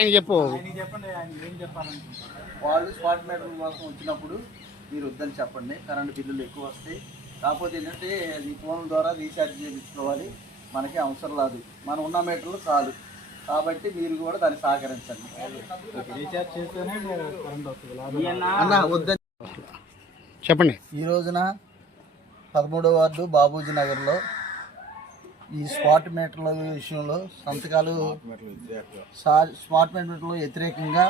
ఆయన చెప్పు. వాళ్ళు స్మార్ట్ మీటర్ కోసం వచ్చినప్పుడు మీరు వద్దని చెప్పండి. కరెంట్ బిల్లులు ఎక్కువ వస్తాయి. కాకపోతే ఏంటంటే అది ఫోన్ ద్వారా రీఛార్జ్ చేయించుకోవాలి. మనకి అవసరం లేదు మనం ఉన్న మీటర్లు చాలు. కాబట్టి మీరు కూడా దాన్ని సహకరించండి. అన్న వద్దని చెప్పండి. ఈ రోజున పదమూడవ వార్డు బాబూజీ నగర్లో ఈ స్పాట్ మీటర్ల విషయంలో సంతకాలు సా- మీటర్లు వ్యతిరేకంగా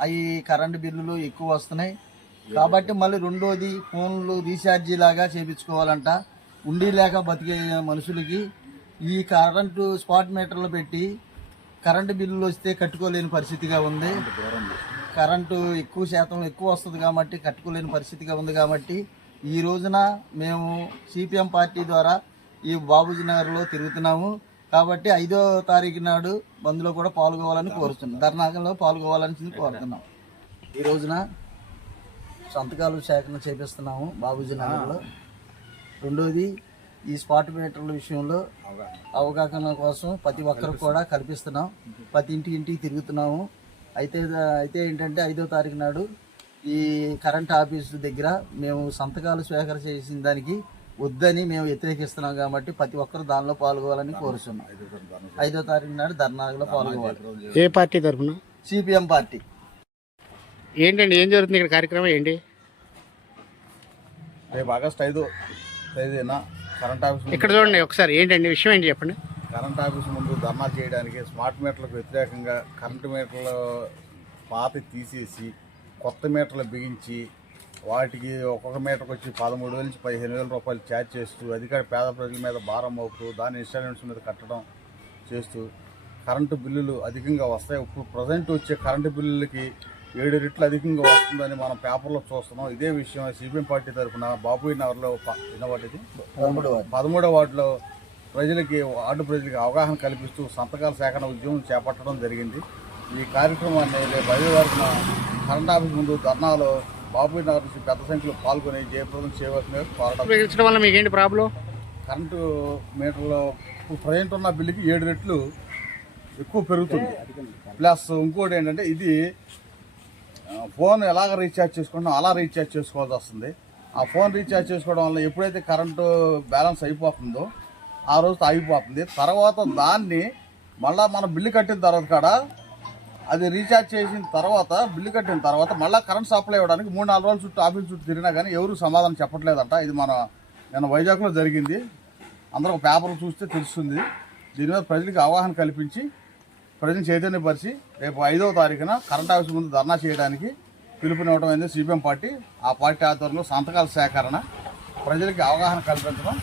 అవి కరెంటు బిల్లులు ఎక్కువ వస్తున్నాయి. కాబట్టి మళ్ళీ రెండోది ఫోన్లు రీఛార్జీ లాగా చేయించుకోవాలంట ఉండి లేక బతికే మనుషులకి ఈ కరెంటు స్పాట్ మీటర్లు పెట్టి కరెంటు బిల్లులు వస్తే కట్టుకోలేని పరిస్థితిగా ఉంది. కరెంటు ఎక్కువ శాతం ఎక్కువ వస్తుంది కాబట్టి కట్టుకోలేని పరిస్థితిగా ఉంది కాబట్టి ఈ రోజున మేము సిపిఎం పార్టీ ద్వారా ఈ బాబుజీ నగర్లో తిరుగుతున్నాము. కాబట్టి ఐదో తారీఖు నాడు బంద్లో కూడా పాల్గొవాలని కోరుతున్నాం. ధర్నాకంలో పాల్గొవాలని కోరుతున్నాం. ఈ రోజున సంతకాలు సేకరణ చేపిస్తున్నాము బాబుజీ నగర్లో రెండోది ఈ స్పాట్ మీటర్ల విషయంలో అవగాహన కోసం ప్రతి ఒక్కరు కూడా కల్పిస్తున్నాం. ప్రతి ఇంటి ఇంటికి తిరుగుతున్నాము. అయితే అయితే ఏంటంటే ఐదో తారీఖు నాడు ఈ కరెంట్ ఆఫీసు దగ్గర మేము సంతకాలు స్వీకరణ చేసిన దానికి వద్దని మేము వ్యతిరేకిస్తున్నాం కాబట్టి ప్రతి ఒక్కరు దానిలో పాల్గొవాలని కోరుతున్నాం ఐదో తారీఖు నాడు ధర్నాలో పాల్గొవాలి. ఏ పార్టీ తరఫున? CPM party. ఏంటండి ఏం జరుగుతుంది ఇక్కడ కార్యక్రమం ఏంటి? రేపు ఆగస్ట్ ఐదు తేదీన కరెంట్ ఆఫీస్ ఇక్కడ చూడండి ఒకసారి ఏంటండి విషయం ఏంటి చెప్పండి? కరెంట్ ఆఫీస్ ముందు ధర్నా చేయడానికి స్మార్ట్ మీటర్లకు వ్యతిరేకంగా కరెంటు మీటర్లు పాత తీసేసి కొత్త మీటర్లు బిగించి వాటికి ఒక్కొక్క మీటర్కి వచ్చి పదమూడు వేల నుంచి పదిహేను వేల రూపాయలు ఛార్జ్ చేస్తూ అధికార పేద ప్రజల మీద భారం మోపుతూ దాని ఇన్స్టాల్మెంట్స్ మీద కట్టడం చేస్తూ కరెంటు బిల్లులు అధికంగా వస్తాయి. ఇప్పుడు ప్రజెంట్ వచ్చే కరెంటు బిల్లులకి ఏడు రెట్లు అధికంగా వస్తుందని మనం పేపర్లో చూస్తున్నాం. ఇదే విషయం సిపిఎం పార్టీ తరఫున బాబు నగర్లో వార్డు. పదమూడవ వార్డులో ప్రజలకి వార్డు ప్రజలకి అవగాహన కల్పిస్తూ సంతకాల సేకరణ ఉద్యమం చేపట్టడం జరిగింది. ఈ కార్యక్రమాన్ని రేపు వరకున కరెంట్ ఆఫీస్ ముందు ధర్నాలో బాబు నగర్ నుంచి పెద్ద సంఖ్యలో పాల్గొని జయప్రదం చేయవలసిన వల్ల ప్రాబ్లం? కరెంటు మీటర్లో ప్రజెంట్ ఉన్న బిల్లుకి ఏడు రెట్లు ఎక్కువ పెరుగుతుంది. ప్లస్ ఇంకోటి ఏంటంటే ఇది ఫోన్ ఎలాగ రీఛార్జ్ చేసుకుంటాం అలా రీఛార్జ్ చేసుకోవాల్సి వస్తుంది. ఆ ఫోన్ రీఛార్జ్ చేసుకోవడం వల్ల ఎప్పుడైతే కరెంటు బ్యాలెన్స్ అయిపోతుందో ఆ రోజు ఆగిపోతుంది. తర్వాత దాన్ని మళ్ళా మనం బిల్లు కట్టిన తర్వాత కాడ అది రీఛార్జ్ చేసిన తర్వాత బిల్లు కట్టిన తర్వాత మళ్ళీ కరెంట్ సప్లై ఇవ్వడానికి మూడు నాలుగు రోజుల చుట్టూ ఆఫీస్ చుట్టూ తిరిగినా కానీ ఎవరు సమాధానం చెప్పట్లేదంట. ఇది మన నేను వైజాగ్లో జరిగింది. అందరూ పేపర్లు చూస్తే తెలుస్తుంది. దీని మీద ప్రజలకు అవగాహన కల్పించి ప్రజలు చైతన్యపరిచి రేపు ఐదవ తారీఖున కరెంట్ ఆఫీస్ ముందు ధర్నా చేయడానికి పిలుపునివ్వడం అనేది సిపిఎం పార్టీ ఆ పార్టీ ఆధ్వర్యంలో సంతకాల సేకరణ ప్రజలకి అవగాహన కల్పించడం